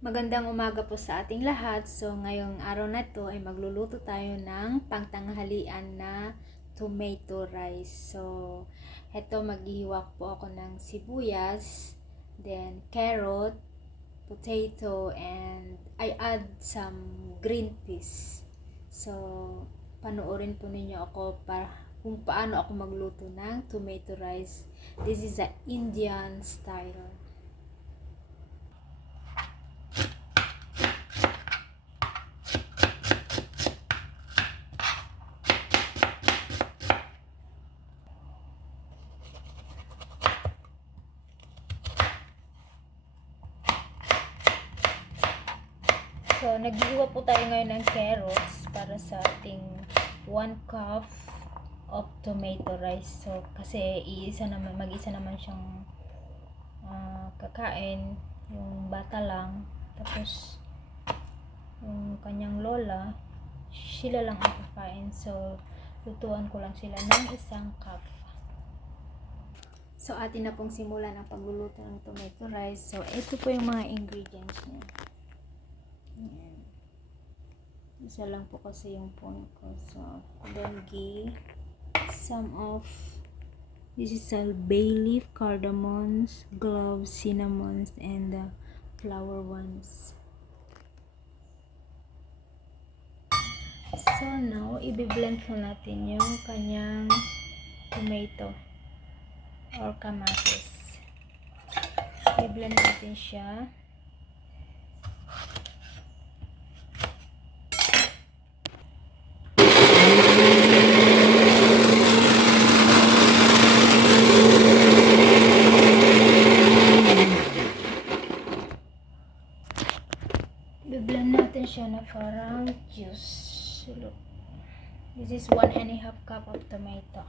Magandang umaga po sa ating lahat. So, ngayong araw na to ay magluluto tayo ng pangtanghalian na tomato rice. So, heto maghihiwa po ako ng sibuyas, then carrot, potato, and I add some green peas. So, panoorin po ninyo ako para kung paano ako magluto ng tomato rice. This is a Indian style. So, naghiwa po tayo ngayon ng carrots para sa ating 1 cup of tomato rice. So, kasi mag-isa naman siyang kakain. Yung bata lang. Tapos, yung kanyang lola, sila lang ang kakain. So, lutuan ko lang sila ng 1 cup. So, atin na pong simulan ang pagluluto ng tomato rice. So, ito po yung mga ingredients niya. Ayan. Isa lang po kasi yung phone ko. So, then ghee, this is a bay leaf, cardamoms, cloves, cinnamons, and the flower ones. So, now, i-blend po natin yung kanyang tomato or kamatis. I-blend natin siya. I-blend natin siya na parang juice. Look. This is 1.5 cup of tomato.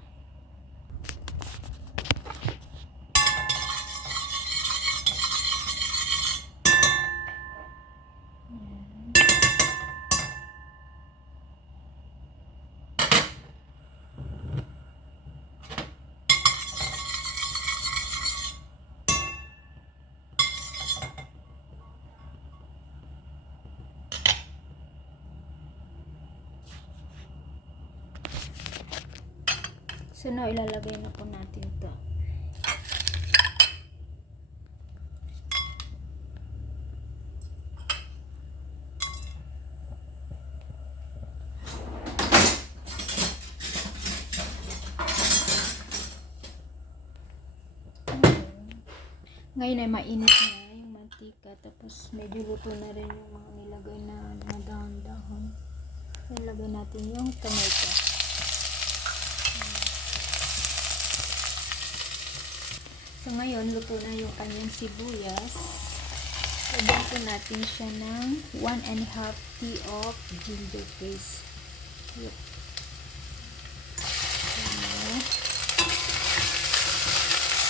So, now, ilalagay na po natin ito. Ngayon ay mainit na yung mantika. Tapos, medyo luto na rin yung mga nilagay na dahon-dahon. Ilagay natin yung tomato. So, ngayon, luto na yung kanyang sibuyas. Lagyan po natin siya ng 1.5 tea of ginger paste. Yep.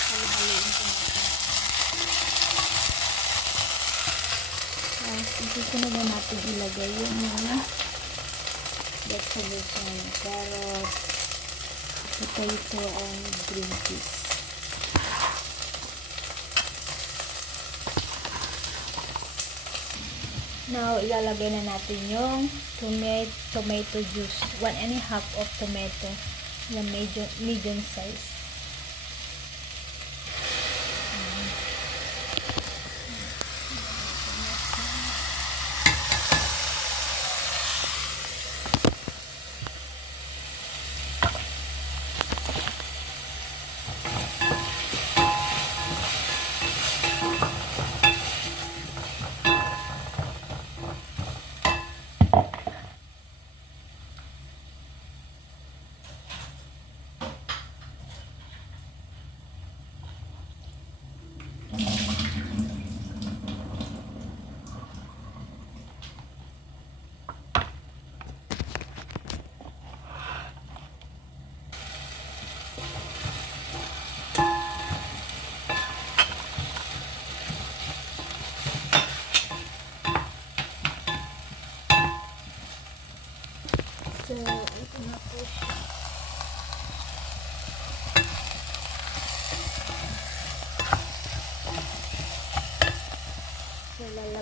Halo-haloin po natin. Tapos, isusunod na natin ilagay yung mga vegetables na carrot, potato, and green peas. Now, ilalagay na natin yung tomato juice. 1.5 of tomato na medium size.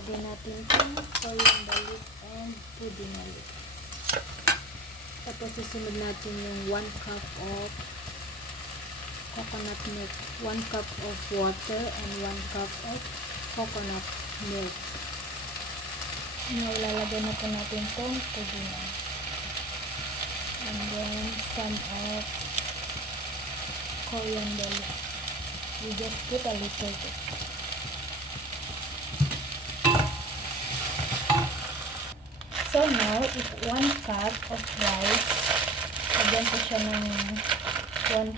ilalagay natin yung coriander leaf and puਦੀna leaf. Tapos susunod natin yung 1 cup of coconut milk, 1 cup of water, and 1 cup of coconut milk. Now, ilalagay na po natin itong puਦੀna. And then, some of coriander leaf. We just put a little bit. So now, if 1 cup of rice, lagyan ko siya ng 1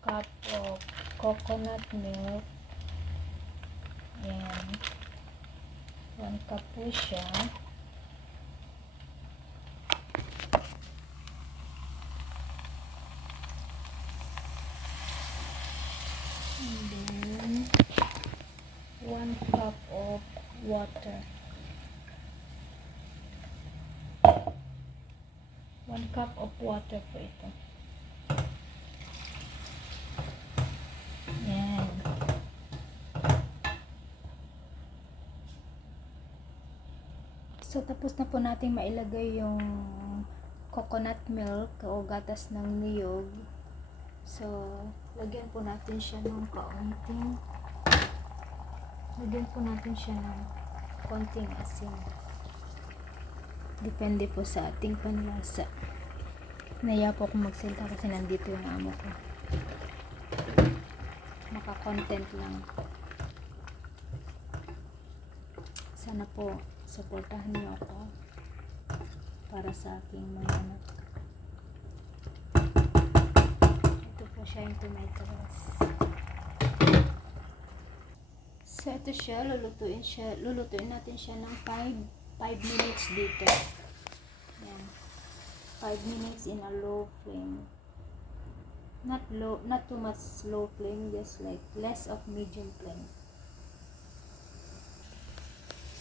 cup of coconut milk. Ayan. 1 cup po siya. And then, 1 cup of water. 1 cup of water po ito. Yan. So, tapos na po natin mailagay yung coconut milk o gatas ng niyog. So, lagyan po natin siya ng kaunting. Lagyan po natin siya ng konting asin. Depende po sa ating panlasa. Naya po akong magsalita kasi nandito yung amo ko. Maka-content lang. Sana po suportahan niyo ako para sa aking mga anak. Ito po siya yung tomato sauce. So ito siya, lulutuin natin siya ng 5 minutes dito. Yan. 5 minutes in a low flame. Not too much low flame, just like less of medium flame.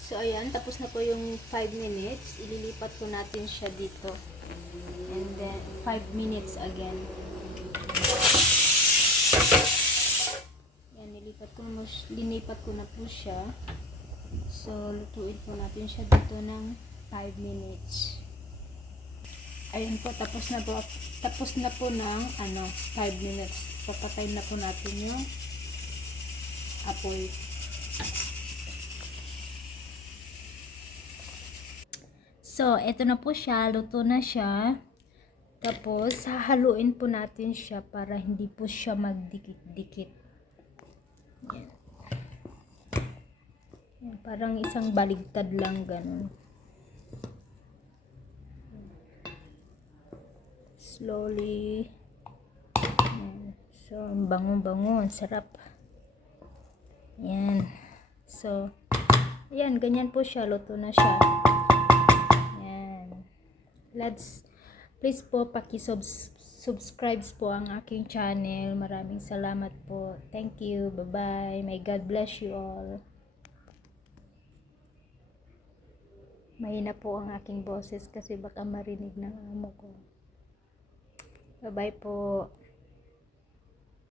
So ayan, tapos na po yung 5 minutes. Ililipat po natin siya dito. And then 5 minutes again. Yan, linipat ko na po siya. So, lutuin po natin siya dito ng 5 minutes. Ayun po, tapos na po ng 5 minutes. Papatayin na po natin yung apoy. So, eto na po siya, luto na siya. Tapos, hahaluin po natin siya para hindi po siya magdikit-dikit. Yan. Yan, parang isang baligtad lang ganun. Slowly. Yan. So, bango-bango, sarap. Yan. So, yan, ganyan po siya, luto na siya. Yan. Please po, subscribe po ang aking channel. Maraming salamat po. Thank you. Bye-bye. May God bless you all. Mahina po ang aking boses kasi baka marinig ng amo ko. Bye-bye po.